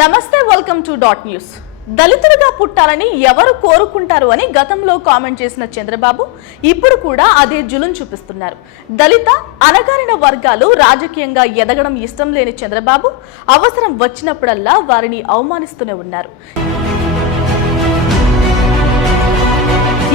నమస్తే welcome to dot news దళితులుగా పుట్టాలని ఎవరు కోరుకుంటారు అని గతంలో కామెంట్ చేసిన చంద్రబాబు ఇప్పుడు కూడా అదే జులుం చూపిస్తున్నారు. దళిత అనగారిన వర్గాలు రాజకీయంగా ఎదగడం ఇష్టం లేని చంద్రబాబు అవసరం వచ్చినప్పుడల్లా వారిని అవమానిస్తూనే ఉన్నారు.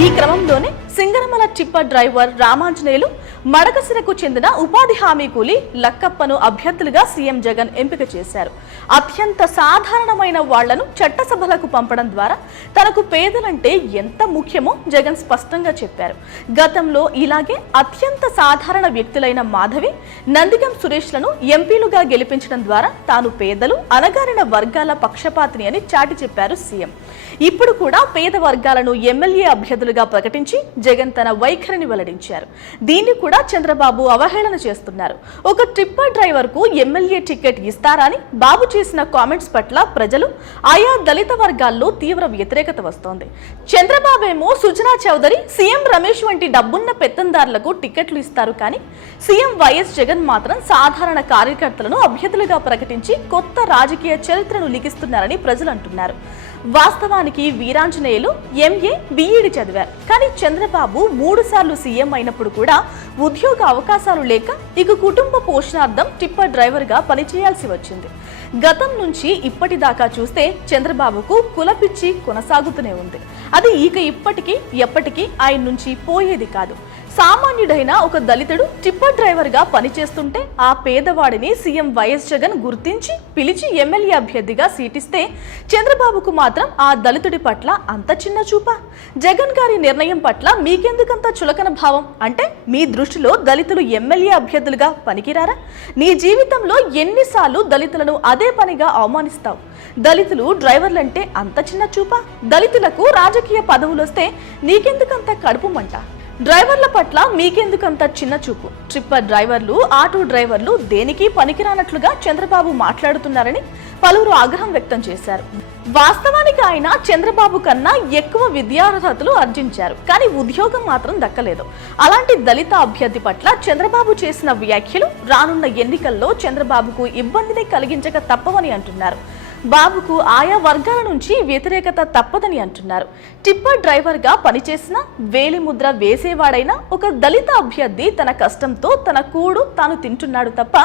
ఈ క్రమంలోనే సింగరమల టిప్పర్ డ్రైవర్ రామాంజనేయులు మడకసిరకు చెందిన ఉపాధి హామీ కూలి లక్కప్పను అభ్యర్థులుగా సీఎం జగన్ ఎంపిక చేశారు. అత్యంత సాధారణమైన వాళ్ళను చట్టసభలకు పంపడం ద్వారా తనకు పేదలంటే ఎంత ముఖ్యమో జగన్ స్పష్టంగా చెప్పారు. గతంలో ఇలాగే అత్యంత సాధారణ వ్యక్తులైన మాధవి నందిగం సురేష్లను ఎంపీలుగా గెలిపించడం ద్వారా తాను పేదలు అనగారిన వర్గాల పక్షపాతిని అని చాటి చెప్పారు సీఎం. ఇప్పుడు కూడా పేద వర్గాలను ఎమ్మెల్యే అభ్యర్థులుగా ప్రకటించి జగన్ తన వైఖరిని వెల్లడించారు. దీన్ని కూడా చంద్రబాబు అవహేళన చేస్తున్నారు. ఒక టిప్పర్ డ్రైవర్కు ఎమ్మెల్యే టికెట్ ఇస్తారని బాబు చేసిన కామెంట్స్ పట్ల ప్రజలు ఆయా దళిత వర్గాల్లో తీవ్ర వ్యతిరేకత వస్తోంది. చంద్రబాబేమో సుజనా చౌదరి సీఎం రమేష్ వంటి డబ్బున్న పెత్తందారులకు టికెట్లు ఇస్తారు కానీ సీఎం వైఎస్ జగన్ మాత్రం సాధారణ కార్యకర్తలను అభ్యర్థులుగా ప్రకటించి కొత్త రాజకీయ చరిత్రను లిఖిస్తున్నారని ప్రజలు అంటున్నారు. వాస్తవానికి వీరాంజనేయులు ఎంఏ బీఈడి చదివారు. కానీ చంద్రబాబు మూడు సార్లు సీఎం అయినప్పుడు కూడా ఉద్యోగ అవకాశాలు లేక ఇక కుటుంబ పోషణార్థం టిప్పర్ డ్రైవర్గా పనిచేయాల్సి వచ్చింది. గతం నుంచి ఇప్పటిదాకా చూస్తే చంద్రబాబుకు కులపిచ్చి కొనసాగుతూనే ఉంది. అది ఇక ఇప్పటికీ ఎప్పటికీ ఆయన నుంచి పోయేది కాదు. సామాన్యుడైన ఒక దళితుడు టిప్పర్ డ్రైవర్గా పనిచేస్తుంటే ఆ పేదవాడిని సీఎం వైఎస్ జగన్ గుర్తించి పిలిచి ఎమ్మెల్యే అభ్యర్థిగా సీటిస్తే చంద్రబాబుకు మాత్రం ఆ దళితుడి పట్ల అంత చిన్న చూప. జగన్ గారి నిర్ణయం పట్ల మీకెందుకంత చులకన భావం? అంటే మీ దృష్టిలో దళితులు ఎమ్మెల్యే అభ్యర్థులుగా పనికిరారా? నీ జీవితంలో ఎన్నిసార్లు దళితులను అదే పనిగా అవమానిస్తావు? దళితులు డ్రైవర్లంటే అంత చిన్న చూప. దళితులకు రాజకీయ పదవులు వస్తే నీకెందుకంత కడుపుమంట డ్రైవర్ల పట్ల మీకెందుకంత చిన్న చూపు? ట్రిప్పర్ డ్రైవర్లు ఆటో డ్రైవర్లు దేనికి పనికిరానట్లుగా చంద్రబాబు మాట్లాడుతున్నారని పలువురు ఆగ్రహం వ్యక్తం చేశారు. వాస్తవానికి ఆయన చంద్రబాబు కన్నా ఎక్కువ విద్యార్హతలు ఆర్జించారు కానీ ఉద్యోగం మాత్రం దక్కలేదు. అలాంటి దళిత అభ్యర్థి పట్ల చంద్రబాబు చేసిన వ్యాఖ్యలు రానున్న ఎన్నికల్లో చంద్రబాబుకు ఇబ్బందిని కలిగించక తప్పవని అంటున్నారు. బాబుకు ఆయా వర్గాల నుంచి వ్యతిరేకత తప్పదని అంటున్నారు. టిప్పర్ డ్రైవర్గా పనిచేసిన వేలిముద్ర వేసేవాడైన ఒక దళిత అభ్యర్థి తన కష్టంతో తన కూడు తాను తింటున్నాడు తప్ప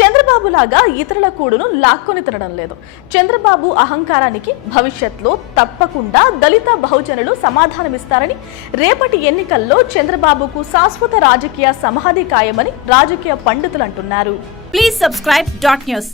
చంద్రబాబు లాగా ఇతరుల కూడును లాక్కొని తినడం లేదు. చంద్రబాబు అహంకారానికి భవిష్యత్తులో తప్పకుండా దళిత బహుజనులు సమాధానమిస్తారని రేపటి ఎన్నికల్లో చంద్రబాబుకు శాశ్వత రాజకీయ సమాధి ఖాయమని రాజకీయ పండితులు అంటున్నారు. Please subscribe dot news